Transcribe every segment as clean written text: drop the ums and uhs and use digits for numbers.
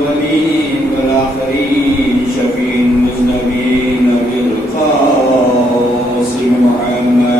الأولين والآخرين شفيع المذنبين بالقاسم محمد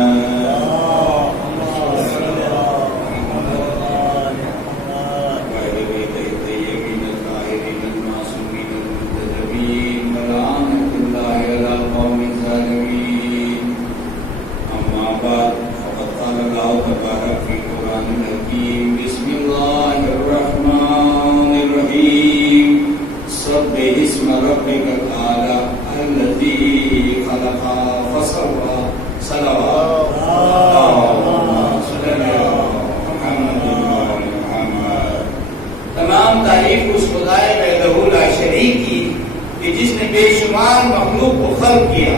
بے شمار مخلوق کو خلق کیا.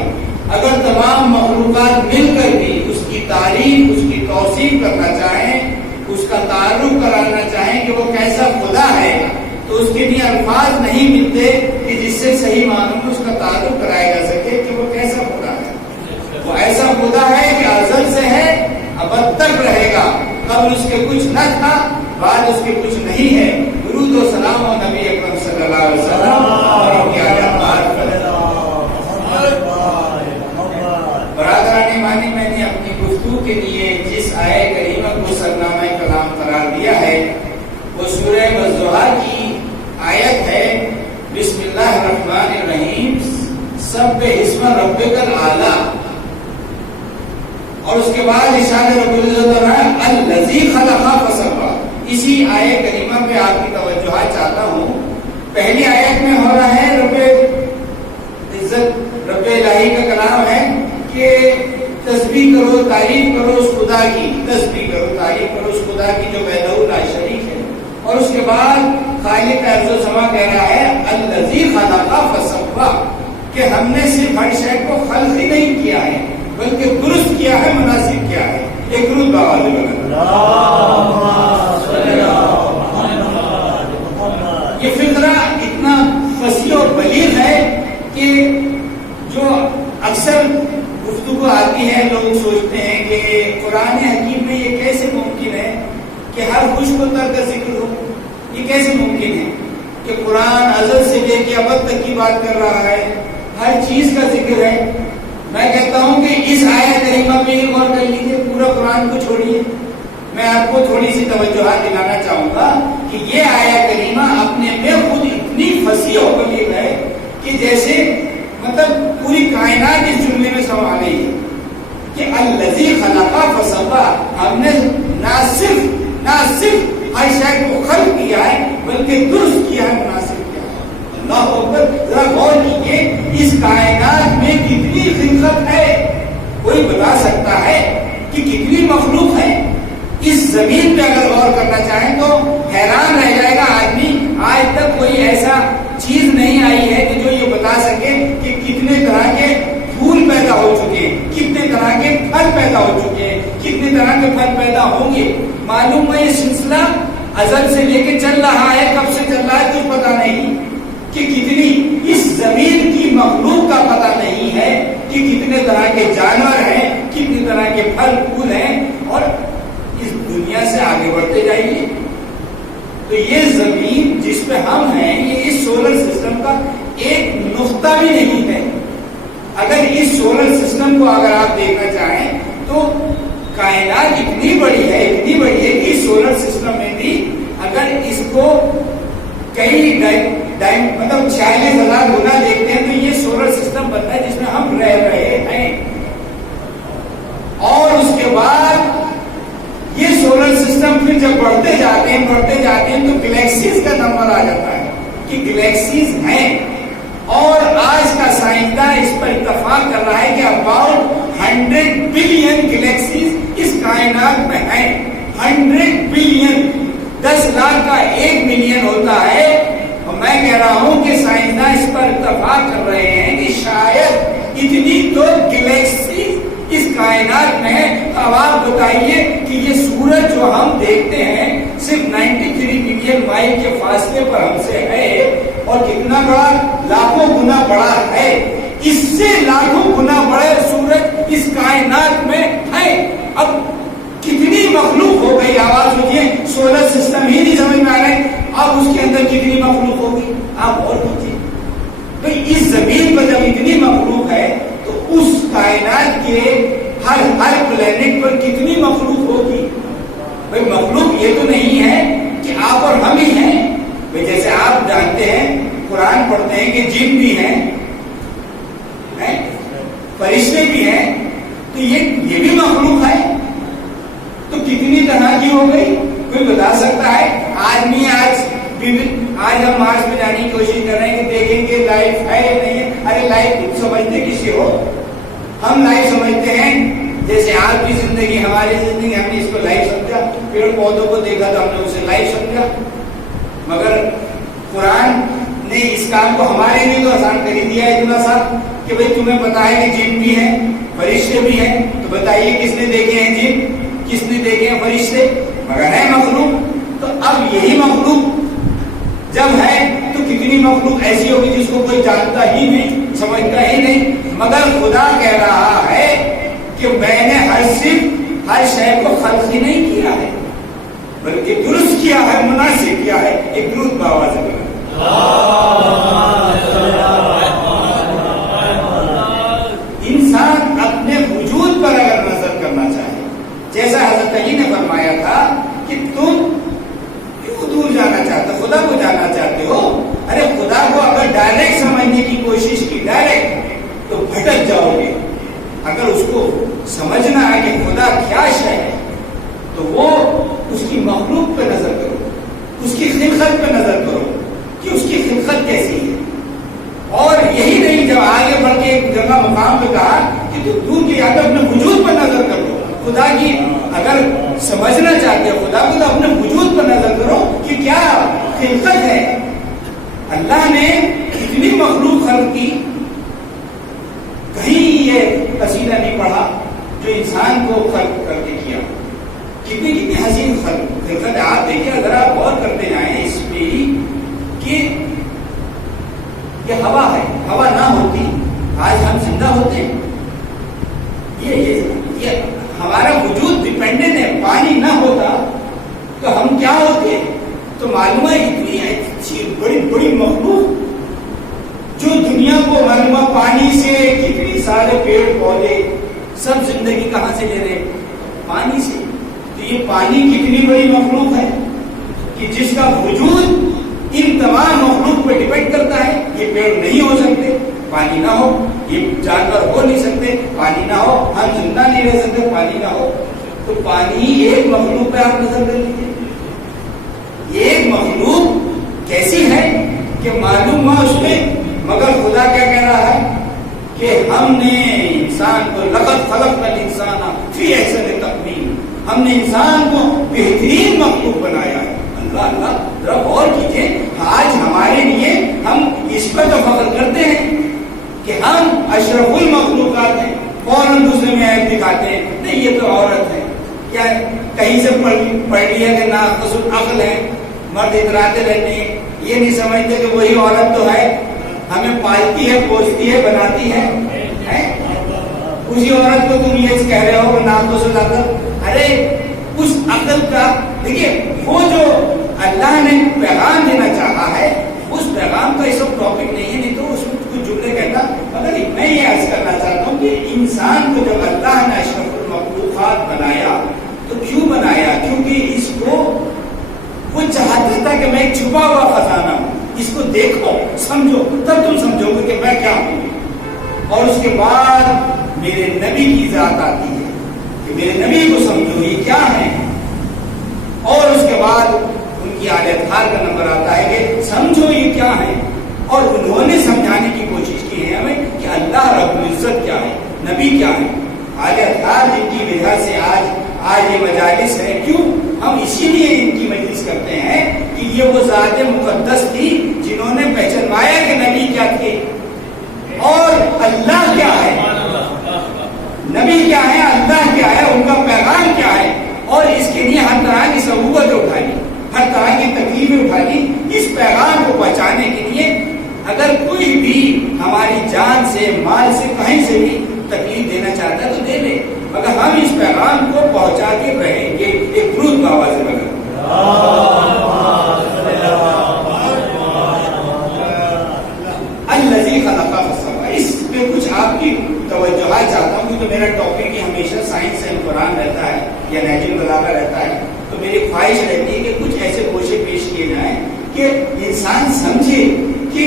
اگر تمام مخلوقات مل کر بھی اس کی تعریف، اس کی توصیف کرنا چاہیں، اس کا تعارف کرانا چاہیں کہ وہ کیسا خدا ہے، تو اس کے لیے الفاظ نہیں ملتے کہ جس سے صحیح معنوں میں اس کا تعارف کرایا جا سکے کہ وہ کیسا خدا ہے. وہ ایسا خدا ہے کہ ازل سے ہے، ابد تک رہے گا. قبل اس کے کچھ نہ تھا، بعد اس کے کچھ نہیں ہے. درود و سلام و نبی اکرم صلی اللہ علیہ وسلم اور ان کی آیات برادران ایمانی. میں نے اپنی گفتگو کے لیے جس آیت کریمہ کو سرنامہ کلام قرار دیا ہے وہ سورہ والضحیٰ کی آیت ہے. بسم اللہ الرحمن الرحیم سبح اسم ربک الاعلی. اور اس کے بعد ارشاد رب العزت الذی خلق فسوی. اسی آیت کریمہ پہ آپ کی توجہ چاہتا ہوں. پہلی آیت میں ہو رہا ہے رب عزت، رب الہی کا کلام ہے کہ تسبیح کرو، تعریف کرو اس خدا کی، تسبیح کرو، تعریف کرو اس خدا کی جو وحدہ لا شریک ہے. اور اس کے بعد خالق ارض و سما کہہ رہا ہے الذی خلق فسوی، کہ ہم نے صرف ہر شے کو خلق ہی نہیں کیا ہے بلکہ درست کیا ہے، مناسب کیا ہے. ایک درود باواز بلند. یہ فقرہ اتنا فصیح اور بلیغ ہے کہ جو اکثر گفتگو آتی ہے لوگ سوچتے ہیں کہ قرآن حکیم میں یہ کیسے ممکن ہے کہ ہر خوش کو تر کا ذکر ہو. یہ کیسے ممکن ہے کہ قرآن ازل سے لے کے ابد تک کی بات کر رہا ہے، ہر چیز کا ذکر ہے. میں کہتا ہوں کہ اس آیت کریمہ پہ یہ غور کر لیجیے، پورا قرآن کو چھوڑیے. میں آپ کو تھوڑی سی توجہ دلانا چاہوں گا کہ یہ آیت کریمہ اپنے میں خود اتنی فصیح و بلیغ ہے کہ جیسے مطلب پوری کائنات اس جملے میں سما رہی ہے کہ الذی خلق فسوی. ہم نے نہ صرف ہر شے کو خلق کیا ہے بلکہ درست کیا ہے، مناسب کیا ہے. اللہ اکبر. ذرا غور کیجیے اس کائنات میں کتنی خلقت ہے. کوئی بتا سکتا ہے کہ کتنی مخلوق ہے؟ اس زمین پہ اگر غور کرنا چاہیں تو حیران رہ جائے گا آدمی. آج تک کوئی ایسا چیز نہیں آئی ہے کہ جو یہ بتا سکے کہ کتنے طرح کے پھول پیدا ہو چکے ہیں، کتنے طرح کے پھل پیدا ہو چکے ہیں، کتنے طرح کے پھل پیدا ہوں گے. معلوم ہے یہ سلسلہ ازل سے لے کے چل رہا ہے. کب سے چل رہا ہے کچھ پتا نہیں کہ کتنی اس زمین کی مخلوق کا پتا نہیں ہے کہ کتنے طرح کے جانور ہیں، کتنے طرح کے پھل پھول ہیں. اور اس دنیا سے آگے بڑھتے جائیے تو یہ زمین جس پہ ہم ہیں یہ اس سولر سسٹم کا ایک نقطہ بھی نہیں ہے. اگر اس سولر سسٹم کو اگر آپ دیکھنا چاہیں تو کائنات اتنی بڑی ہے کہ اس سولر سسٹم میں بھی اگر اس کو کئی مطلب 46,000 گنا دیکھتے ہیں تو یہ سولر سسٹم بنتا ہے جس میں ہم رہ رہے ہیں. اور اس کے بعد یہ سولر سسٹم پھر جب بڑھتے جاتے ہیں تو گلیکسیز کا نمبر آ جاتا ہے کہ گلیکسیز ہیں. اور آج کا سائنسداں اس پر اتفاق کر رہا ہے کہ اباؤٹ 100 بلین گلیکسیز اس کائنات میں ہیں. 100 بلین 10 لاکھ کا 1 ملین ہوتا ہے. اور میں کہہ رہا ہوں کہ سائنسداں اس پر اتفاق کر رہے ہیں کہ شاید اتنی تو گلیکسیز اس کائنات میں ہے. اب آپ بتائیے کہ یہ سورج جو ہم دیکھتے ہیں صرف 93 ملین مائل کے فاصلے پر ہم سے ہے اور کتنا بڑا، لاکھوں گنا بڑا ہے. اس سے لاکھوں گنا بڑے سورج اس کائنات میں ہے. اب کتنی مخلوق ہو گئی. آواز سنیے، سولر سسٹم ہی نہیں سمجھ میں آ رہا ہے، اب اس کے اندر کتنی مخلوق ہوگی. آپ اور پوچھیں تو اس زمین پر جب اتنی مخلوق ہے تو اس کائنات کے ہر پلانٹ پر کتنی مخلوق ہوگی؟ بھائی مخلوق یہ تو نہیں ہے کہ آپ اور ہم ہی ہیں. بھائی جیسے آپ جانتے ہیں قرآن پڑھتے ہیں کہ جن بھی ہیں فرشتے بھی ہیں تو یہ بھی مخلوق ہے. تو کتنی طرح کی ہو گئی کوئی بتا سکتا ہے؟ آدمی آج ہم مارس میں جانے کی کوشش کر رہے ہیں کہ دیکھیں گے لائف ہے یا نہیں ہے. ارے لائف سمجھتے کسی ہو؟ ہم لائف سمجھتے ہیں جیسے آپ کی زندگی ہماری زندگی ہم نے اس کو لائف سمجھا. پیڑ پودوں کو دیکھا تو ہم نے اسے لائف سمجھا. مگر قرآن نے اس کام کو ہمارے لیے تو آسان کر ہی دیا ہے اتنا سا کہ بھئی تمہیں پتا ہے کہ جن بھی ہیں فرشتے بھی ہیں. تو بتائیے کس نے دیکھے ہیں جن، کس نے دیکھے ہیں فرشتے؟ مگر ہے مخلوق. تو اب یہی مخلوق جب ہے تو کتنی مخلوق ایسی ہوگی جس کو کوئی جانتا ہی نہیں، سمجھتا ہی نہیں. مگر خدا کہہ رہا ہے کہ میں نے ہر شے کو خلق ہی نہیں کیا ہے بلکہ درست کیا ہے، مناسب کیا ہے. ایک درود باواز ہے. انسان اپنے وجود پر اگر نظر کرنا چاہے، جیسا حضرت علی نے فرمایا تھا کہ تم کیوں دور جانا چاہتے ہو، خدا کو جانا چاہتے ہو. ارے خدا کو اگر ڈائریکٹ سمجھنے کی کوشش کی ڈائریکٹ تو بھٹک جاؤ گے. اگر اس کو سمجھنا ہے کہ خدا کیا شے ہے تو وہ اس کی مخلوق پہ نظر کرو، اس کی خلقت پہ نظر کرو کہ اس کی خلقت کیسی ہے. اور یہی نہیں، جب آگے بڑھ کے ایک جگہ مقام پہ کہا کہ تو دور کی یاد اپنے وجود پر نظر کرو. خدا کی اگر سمجھنا چاہتے ہو خدا کو تو اپنے وجود پر نظر کرو کہ کیا خلقت ہے. اللہ نے اتنی مخلوق خلق کی، کہیں یہ قصیدہ نہیں پڑھا جو انسان کو خلق کر کے کیا. کتنی حسین خلقت. آپ دیکھیے اگر آپ غور کرتے جائیں اس پہ کہ یہ ہوا ہے، ہوا نہ ہوتی آج ہم زندہ ہوتے. یہ ہمارا وجود ڈپینڈنٹ ہے. پانی نہ ہوتا تو ہم کیا ہوتے؟ تو معلوم ہے اتنی اچھی بڑی بڑی مخلوق جو دنیا کو معلوم ہے پانی سے، کتنی سارے پیڑ پودے سب زندگی کہاں سے لے رہے؟ پانی سے. تو یہ پانی کتنی بڑی مخلوق ہے کہ جس کا وجود ان تمام مخلوق پہ ڈپینڈ کرتا ہے. یہ پیڑ نہیں ہو سکتے پانی نہ ہو، یہ جانور ہو نہیں سکتے پانی نہ ہو، ہم زندہ نہیں رہ سکتے پانی نہ ہو. تو پانی ایک مخلوق پہ آپ نظر کر لیجیے. ایک مخلوق کیسی ہے کہ معلوم ہوا اس میں. مگر خدا کیا کہہ رہا ہے کہ ہم نے انسان کو لقد خلقنا الانسان فی احسن تقویم، ہم نے انسان کو بہترین مخلوق بنایا ہے. اللہ اللہ ذرا غور کیجیے. آج ہمارے لیے ہم اس پر تو فخر کرتے ہیں کہ ہم اشرف المخلوقات ہیں، فوراً دوسرے میں عیب دکھاتے ہیں نہیں یہ تو عورت ہے. کیا کہیں سے پڑھ لیا کہ ناقص العقل ہے، مرد اتراتے رہتے ہیں. یہ نہیں سمجھتے کہ وہی عورت تو ہے، ہمیں پالتی ہے، پوچھتی ہے، بناتی ہے. اسی عورت کو تم یہ کہہ رہے ہو ناقص العقل. ارے اس عقل کا دیکھیے، وہ جو اللہ نے پیغام دینا چاہا ہے اس پیغام کا یہ سب ٹاپک نہیں ہے. نہیں تو اس میں کچھ جملے کہتا. مگر میں یہ عرض کرنا چاہتا ہوں کہ انسان کو جب اللہ نے اشرف المخلوقات بنایا تو کیوں بنایا؟ کیونکہ اس کو وہ چاہتا تھا کہ میں ایک چھپا ہوا خزانہ ہوں، اس کو دیکھو سمجھو تب تم سمجھو گے کہ میں کیا ہوں. اور اس کے بعد میرے نبی کی ذات آتی ہے کہ میرے نبی کو سمجھو یہ کیا ہے. اور اس کے بعد ان کی عادت حال کا نمبر آتا ہے کہ سمجھو یہ کیا ہے. اور انہوں نے سمجھانے کی کوشش کی ہے ہمیں کہ اللہ رب العزت کیا ہے، نبی کیا ہے. عادت حال جن کی وجہ سے آج یہ مجالس ہے. کیوں؟ ہم اسی لیے ان کی مجلس کرتے ہیں کہ یہ وہ ذات مقدس تھی جنہوں نے پہچانوایا کہ نبی کیا تھے اور اللہ کیا ہے، نبی کیا ہے، اللہ کیا ہے، ان کا پیغام کیا ہے. اور اس کے لیے ہر طرح کی صعوبت اٹھانی، ہر طرح کی تکلیفیں اٹھانی اس پیغام کو پہنچانے کے لیے. اگر کوئی بھی ہماری جان سے، مال سے، کہیں سے بھی تکلیف دینا چاہتا ہے تو دے لے، مگر ہم اس پیغام کو پہنچا کے رہیں گے. ایک درود کا آواز ہے. انسان سمجھے کہ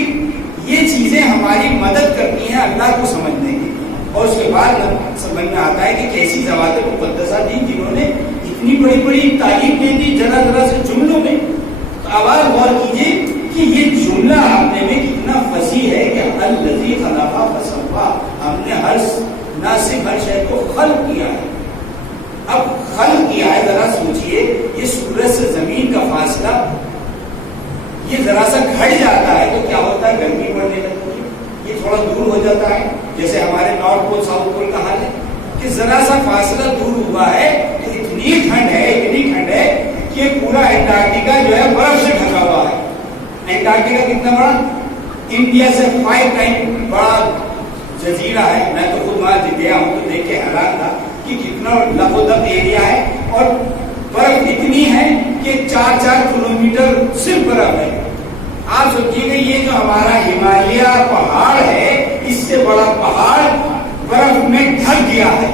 یہ چیزیں ہماری مدد کرتی ہیں اللہ کو سمجھنے کی، اور اس کے بعد سمجھ میں آتا ہے کہ کیسی ذوات مقدسہ تھی جنہوں نے اتنی بڑی بڑی تعلیم دے دی ذرا ذرا سے جملوں میں. تو اب آپ غور کیجیے کہ یہ جملہ اپنے میں کتنا فصیح ہے کہ الذی خلق فسوی، ہم نے نہ صرف ہر شے کو خلق کیا ہے. اب خلق کیا ہے، ذرا سوچئے یہ سورج سے زمین کا فاصلہ یہ ذرا سا گھٹ جاتا ہے تو کیا ہوتا ہے؟ گرمی بڑھنے لگتی ہے. یہ تھوڑا دور ہو جاتا ہے، جیسے ہمارے نارتھ پول ساؤتھ پول کا حال ہے کہ ذرا سا فاصلہ دور ہوا ہے تو اتنی ٹھنڈ ہے کہ پورا انٹارکٹیکا جو ہے برف سے ڈھکا ہوا ہے. انٹارکٹیکا کتنا بڑا؟ انڈیا سے 5 ٹائم بڑا جزیرہ ہے. میں تو خود وہاں گیا ہوں تو دیکھ کے حیران تھا کہ کتنا لبودب ایریا ہے، اور برف اتنی ہے کہ 4 کلومیٹر صرف برف ہے. آپ سوچیے کہ یہ جو ہمارا ہمالیہ پہاڑ ہے، اس سے بڑا پہاڑ برف میں ڈھک گیا ہے.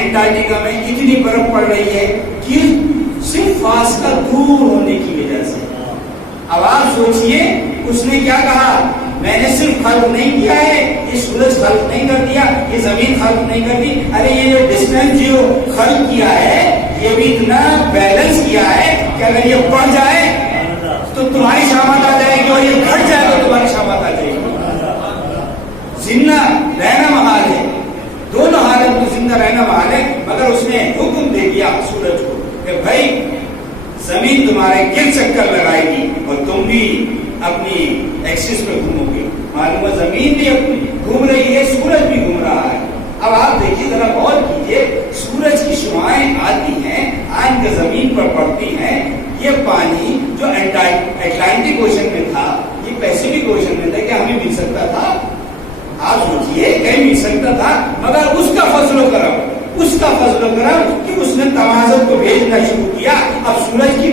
انٹارکٹیکا میں اتنی برف پڑ رہی ہے کہ صرف فاصلہ دور ہونے کی وجہ سے. اب آپ سوچئے اس نے کیا کہا؟ میں نے صرف خلق نہیں کیا ہے، یہ سورج خلق نہیں کر دیا، یہ زمین خلق نہیں کر دی. ارے یہ جو ڈسٹینس جو خلق کیا ہے یہ بھی اتنا بیلنس کیا ہے کہ اگر یہ بڑھ جائے تو تمہاری شامت آ جائے گی، اور یہ گھٹ جائے تو تمہاری شامت آ جائے گی. زندہ رہنا محال ہے، دونوں حالت میں زندہ رہنا محال ہے. مگر اس نے حکم دے دیا سورج کو کہ بھائی زمین تمہارے گر چکر لگائے گی اور تم بھی اپنی ایکسس پہ گھومو گے. معلوم ہے زمین بھی اپنی گھوم رہی ہے، سورج بھی گھوم رہا ہے. اب آپ دیکھیے ذرا غور کیجیے، سورج کی شعاعیں آتی ہیں آن کے زمین پر پڑتی ہیں. یہ پانی جو اٹلانٹک اوشن میں تھا، یہ پیسیفک اوشن میں تھا، کیا ہمیں مل سکتا تھا؟ آپ سوچیے کہیں مل سکتا تھا، مگر اس کا فضل و کرم کہ اس نے توازن کو بھیجنا شروع کیا. اب سورج کی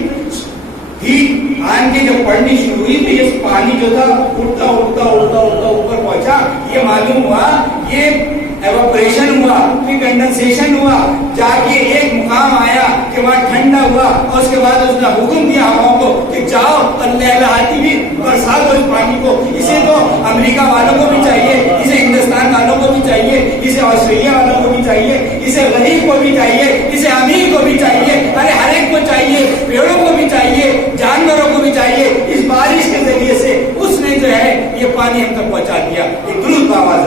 ہیٹ آن کے جب پڑنی شروع ہوئی تو یہ پانی جو تھا اڑتا اوپر پہنچا. یہ معلوم ہوا، یہ ایواپریشن ہوا، پھر کنڈنسیشن ہوا، جا کے ایک مقام آیا کہ وہاں ٹھنڈا ہوا، اور اس کے بعد اس نے حکم دیا ہواؤں کو کہ جاؤ اور لہلاتی بھی برسا دو اس پانی کو. اسے تو امریکہ والوں کو بھی چاہیے، اسے ہندوستان والوں کو بھی چاہیے، اسے آسٹریلیا والوں کو بھی چاہیے، اسے غریب کو بھی چاہیے، اسے امیر کو بھی چاہیے. ارے ہر ایک کو چاہیے، پیڑوں کو بھی چاہیے، جانوروں کو بھی چاہیے. اس بارش کے ذریعے سے اس نے جو ہے یہ پانی ہم تک پہنچا دیا. ایک درود کا آواز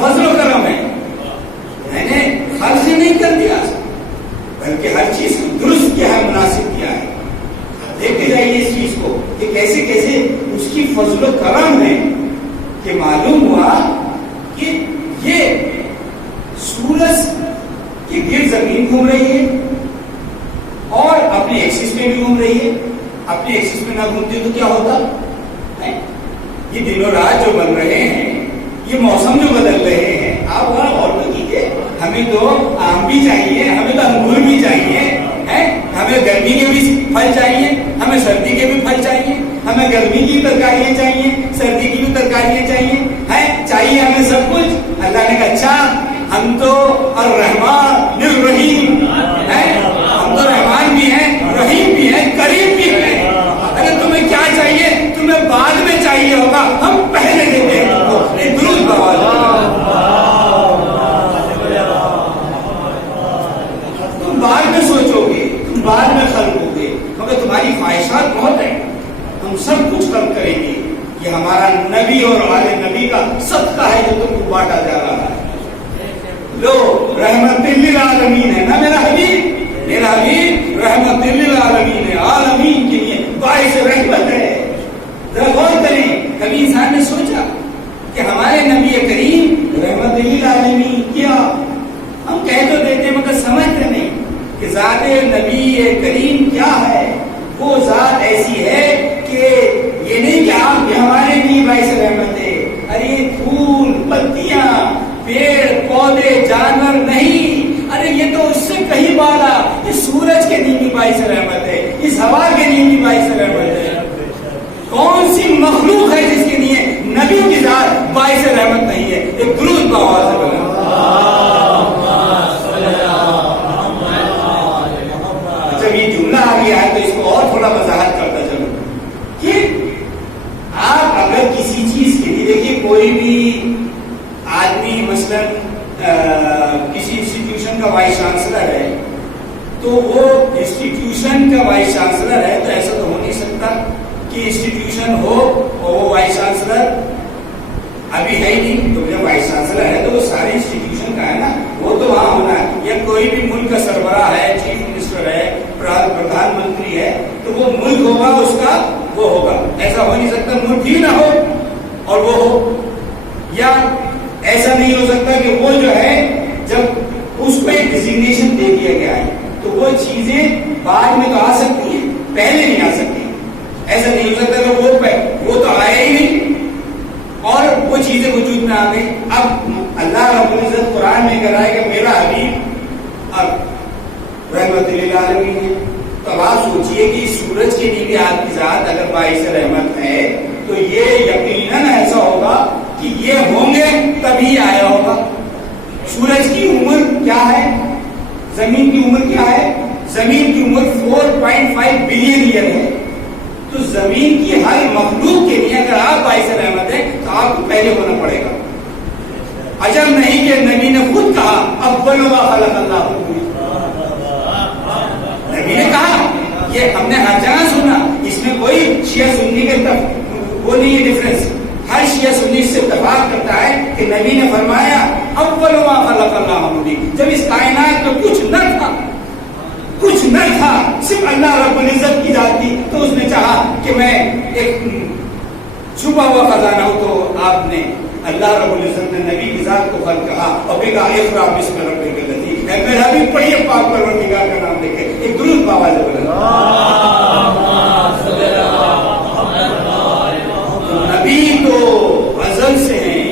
فضل و کرم ہے. میں نے خرچ نہیں کر دیا بلکہ ہر چیز کو درست کیا ہے، مناسب کیا ہے. دیکھتے جائیے اس چیز کو کہ کیسے کیسے اس کی فضل و کرم ہے کہ معلوم ہوا کہ یہ سورج کی گرد زمین گھوم رہی ہے اور اپنے ایکسس میں بھی گھوم رہی ہے. اپنے ایکسس میں نہ گھومتی تو کیا ہوتا؟ یہ دن و رات جو بن رہے ہیں، یہ موسم جو بدل رہے ہیں، آپ وہاں غور تو کیجیے. ہمیں تو آم بھی چاہیے، ہمیں تو انگور بھی چاہیے، ہمیں گرمی کے بھی پھل چاہیے، ہمیں سردی کے بھی پھل چاہیے، ہمیں گرمی کی ترکاریاں چاہیے، سردی کی بھی ترکاریاں چاہیے ہمیں سب کچھ. اللہ نے کہا اچھا ہم تو الرحمن الرحیم ہیں، ہم تو رحمان بھی ہیں، رحیم بھی ہیں، کریم بھی ہیں. اگر تمہیں کیا چاہیے تمہیں بعد میں چاہیے ہوگا، ہم پہلے دیتے ہیں. درود بواز تم بعد میں سوچو گے، تم بعد میں خلق ہوگے، مگر تمہاری خواہشات بہت ہیں. ہم سب کچھ خلق کریں گے. یہ ہمارا نبی اور آل نبی کا صدقہ ہے جو تم کو بانٹا جا رہا ہے. لو رحمت للعالمین ہے نا میرا حبیب رحمت للعالمین ہے، عالمین کے لیے باعث رحمت ہے. ذرا غور کریں، کبھی انسان نے سوچا کہ ہمارے نبی کریم رحمت للعالمین کیا؟ ہم کہہ تو دیتے مگر سمجھتے نہیں کہ ذات نبی کریم کیا ہے. وہ ذات ایسی ہے کہ یہ نہیں کہ آپ ہمارے لیے باعث رحمت ہے. ارے پھول پتیاں پیڑ پودے جانور نہیں، ارے یہ تو اس سے کہیں بالا، یہ سورج کے لیے بھی باعث رحمت ہے، اس ہوا کے لیے بھی باعث رحمت ہے. کون سی مخلوق ہے جس کے لیے نبی کی ذات باعث رحمت نہیں ہے؟ ایک درود کا آواز ہے. جب یہ جملہ آ گیا ہے تو اس کو اور تھوڑا وضاحت کرتا چلوں کہ آپ اگر کسی چیز کے لیے دیکھیے کوئی بھی آدمی مثلاً کسی انسٹیٹیوشن کا وائس چانسلر ہے تو وہ انسٹیٹیوشن کا وائس چانسلر ہے تو ایسا تو ہو نہیں سکتا کہ انسٹیٹیوشن ہو اور وہ وائس چانسلر ابھی ہے ہی نہیں. تو جب وائس چانسلر ہے تو وہ سارے انسٹیٹیوشن کا ہے نا, وہ تو وہاں ہونا ہے. یا کوئی بھی ملک کا سربراہ ہے, چیف منسٹر ہے, پردھان منتری ہے, تو وہ ملک ہوگا اس کا وہ ہوگا. ایسا ہو نہیں سکتا ملک ہی نہ ہو اور وہ ہو. یا ایسا نہیں ہو سکتا کہ وہ جو ہے جب اس کو ایک ڈیزگنیشن دے دیا گیا ہے تو وہ چیزیں بعد میں تو آ سکتی ہیں, پہلے نہیں آ سکتی. ایسا نہیں ہو سکتا کہ وہ تو آیا ہی نہیں اور وہ چیزیں وجود میں آ گئی. اب اللہ رب العزت قرآن میں کہہ رہا ہے کہ میرا حبیب اب رحمت للعالمین ہے. تو اب آپ سوچئے کہ سورج کے لیے بھی آپ کی ذات اگر باعث رحمت ہے تو یہ یقیناً ایسا ہوگا کہ یہ ہوں گے تبھی آیا ہوگا. سورج کی عمر کیا ہے, زمین کی عمر کیا ہے؟ زمین کی عمر 4.5 بلین ایئر ہے. تو زمین کی ہر مخلوق کے لیے اگر آپ باعث رحمت ہے تو آپ کو پہلے ہونا پڑے گا. عجب نہیں کہ نبی نے خود کہا اول ما خلق اللہ, نبی نے کہا. یہ ہم نے ہر جگہ سنا, اس میں کوئی شیعہ سنی کے وہ نہیں ہے ڈفرنس. ہر شیعہ سنی سے اتفاق کرتا ہے کہ نبی نے فرمایا اول ما خلق اللہ, جب اس کائنات میں کچھ نہ تھا, کچھ نہ تھا, صرف اللہ رب العزت کی ذات تھی, تو اس نے چاہا کہ میں ایک چھپا ہوا خزانہ ہوں. تو آپ نے اللہ رب العزت نے نبی کی ذات کو خلق کہا اور پھر کہا اقرا بسم ربک الذی, میرا بھی پڑھیے پاک پروردگار کا نام لے کے ایک درود باواز نبی تو ازل سے ہیں.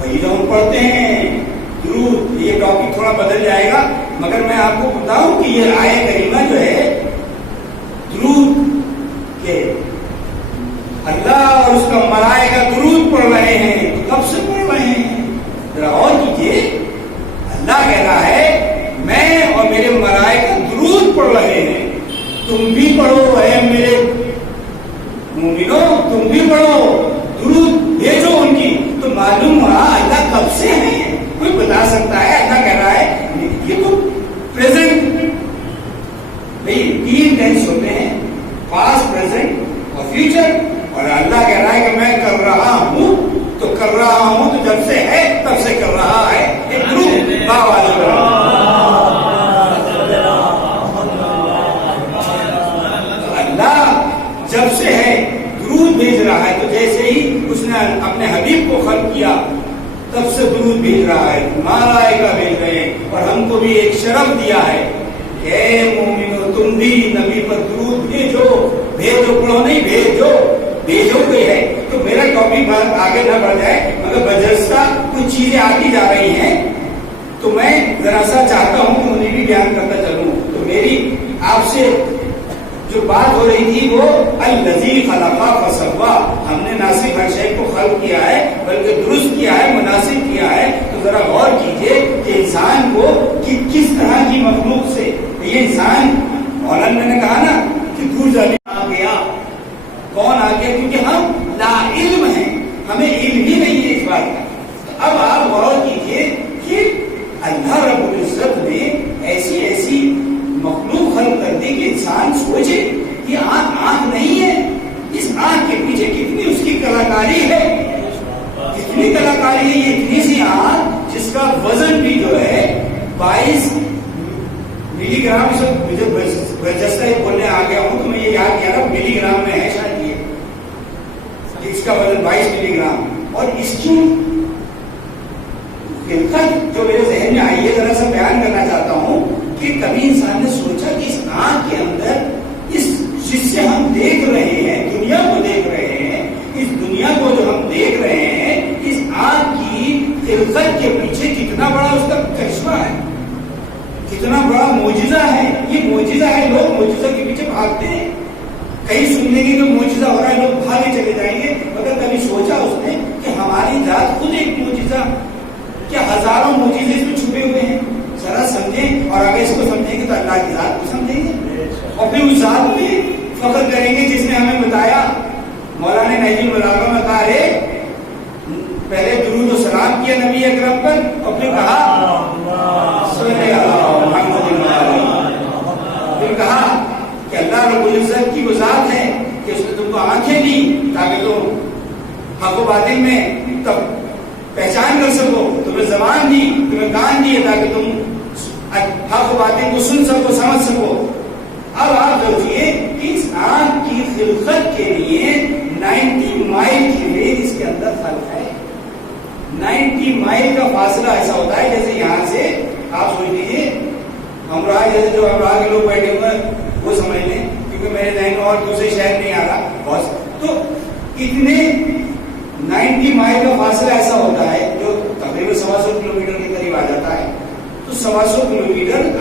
وہی تو ہم پڑھتے ہیں درود. یہ ٹاپک تھوڑا بدل جائے گا مگر میں آپ کو بتاؤں کہ یہ آیت کریمہ جو ہے درود کے اللہ اور اس کا ملائکہ درود پڑھ رہے ہیں. کب سے پڑھ رہے ہیں ذرا اور کیجیے. اللہ کہہ رہا ہے میں اور میرے ملائکہ درود پڑھ رہے ہیں, تم بھی پڑھو اے میرے مومنو, تم بھی پڑھو, درود بھیجو ان کی. تو معلوم ہوا اللہ کب سے ہے, کوئی بتا سکتا ہے؟ اللہ کہہ رہا ہے یہ تو پریزنٹ, بھائی 3 ٹینس ہوتے ہیں, پاسٹ, پریزنٹ اور فیوچر. اور اللہ کہہ رہا ہے کہ میں کر رہا ہوں, تو کر رہا ہوں تو جب سے ہے تب سے کر رہا ہے. ایک درود اللہ جب سے ہے درود بھیج رہا ہے. تو جیسے ہی اس نے اپنے حبیب کو خلق کیا تب سے درود بھیج رہا ہے, ملائکہ بھیج رہے ہیں. اور ہم کو بھی ایک شرف دیا ہے کہ اے مومنو تم بھی نبی پر درود بھیجو. بھیجو, پڑھو نہیں, بھیجو. بھیجو کوئی ہے. تو میرا ٹاپک آگے نہ بڑھ جائے مگر بجرستہ کچھ چیزیں آتی جا رہی ہیں تو میں ذرا سا چاہتا ہوں کہ انہیں بھی بیان کرتا چلوں. تو میری آپ سے جو بات ہو رہی تھی وہ الذی خلق فسوا, ہم نے نہ صرف ہر شے کو خلق کیا ہے بلکہ درست کیا ہے, مناسب کیا ہے. تو ذرا غور کیجئے کہ انسان کو کس طرح کی مخلوق سے یہ انسان, مولانا نے کہا نا کہ دور جانے آ گیا. کون آ گیا؟ کیونکہ ہم لا علم ہیں, ہمیں علم ہی نہیں ہے اس بات کا. اب آپ غور کیجئے کہ اللہ رب العزت نے ایسی ایسی مخلوق خلق کر دی کہ انسان سوچے یہ آنکھ نہیں ہے, اس آنکھ کے پیچھے کتنی اس کی کلاکاری ہے, کتنی کلاکاری ہے. یہ اتنی سی آنکھ جس کا وزن بھی جو ہے 22 ملی گرام. جیسا بولنے آ گیا ہوں تو میں یہ یاد کیا رہا ملی گرام میں ہے شاید یہ, اس کا وزن 22 ملی گرام. اور اس کی جو میرے ذہن میں آئی ہے ذرا سا بیان کرنا چاہتا ہوں کہ کبھی انسان نے سوچا کہ اس آنکھ کے اندر اس جس سے ہم دیکھ رہے ہیں, دنیا کو دیکھ رہے ہیں, اس دنیا کو جو ہم دیکھ رہے ہیں, اس آنکھ کی خلقت کے پیچھے کتنا بڑا اس کا کرشمہ ہے, کتنا بڑا معجزہ ہے. یہ معجزہ ہے, لوگ معجزہ کے پیچھے بھاگتے ہیں. کہیں سن لیں گے کہ معجزہ ہو رہا ہے لوگ بھاگے چلے جائیں گے. مگر کبھی سوچا اس نے کہ ہماری ذات خود ایک معجزہ, کیا ہزاروں معجزے اس میں چھپے ہوئے ہیں. ذرا سمجھیں اور اگر اس کو سمجھیں گے تو اللہ کی ذات ذات کو سمجھیں گے اور پھر اس ذات میں فخر کریں گے جس نے ہمیں بتایا. مولانا نجیب العلم میں کہا ہے پہلے درود و سلام کیا نبی اکرم پر اور پھر کہا پھر کہا کہ اللہ رب العزت کی وہ ذات ہے کہ اس نے تم کو آنکھیں دی تاکہ تم حق و باطل میں تب پہچان کر سکو, تمہیں زبان دی, تمہیں کان دیے تاکہ تم حق و باطل کو سن سکو, سمجھ سکو. اب آپ سوچیے کہ اس آنکھ کی خلقت کے لیے 90 مائل کی ریت اس کے اندر فرق ہے. 90 مائل کا فاصلہ ایسا ہوتا ہے جیسے یہاں سے آپ سوچ لیجیے ہمراہ, جیسے جو ہمراہ کے لوگ بیٹھے ہوئے ہیں وہ سمجھ لیں, کیونکہ میرے ذہن میں اور دوسرے شہر نہیں آ رہا بہت. تو اتنے 90 مائل کا فاصلہ ایسا ہوتا ہے جو تقریباً 125 کلو میٹر کے قریب آ جاتا ہے. تو 125 کلو میٹر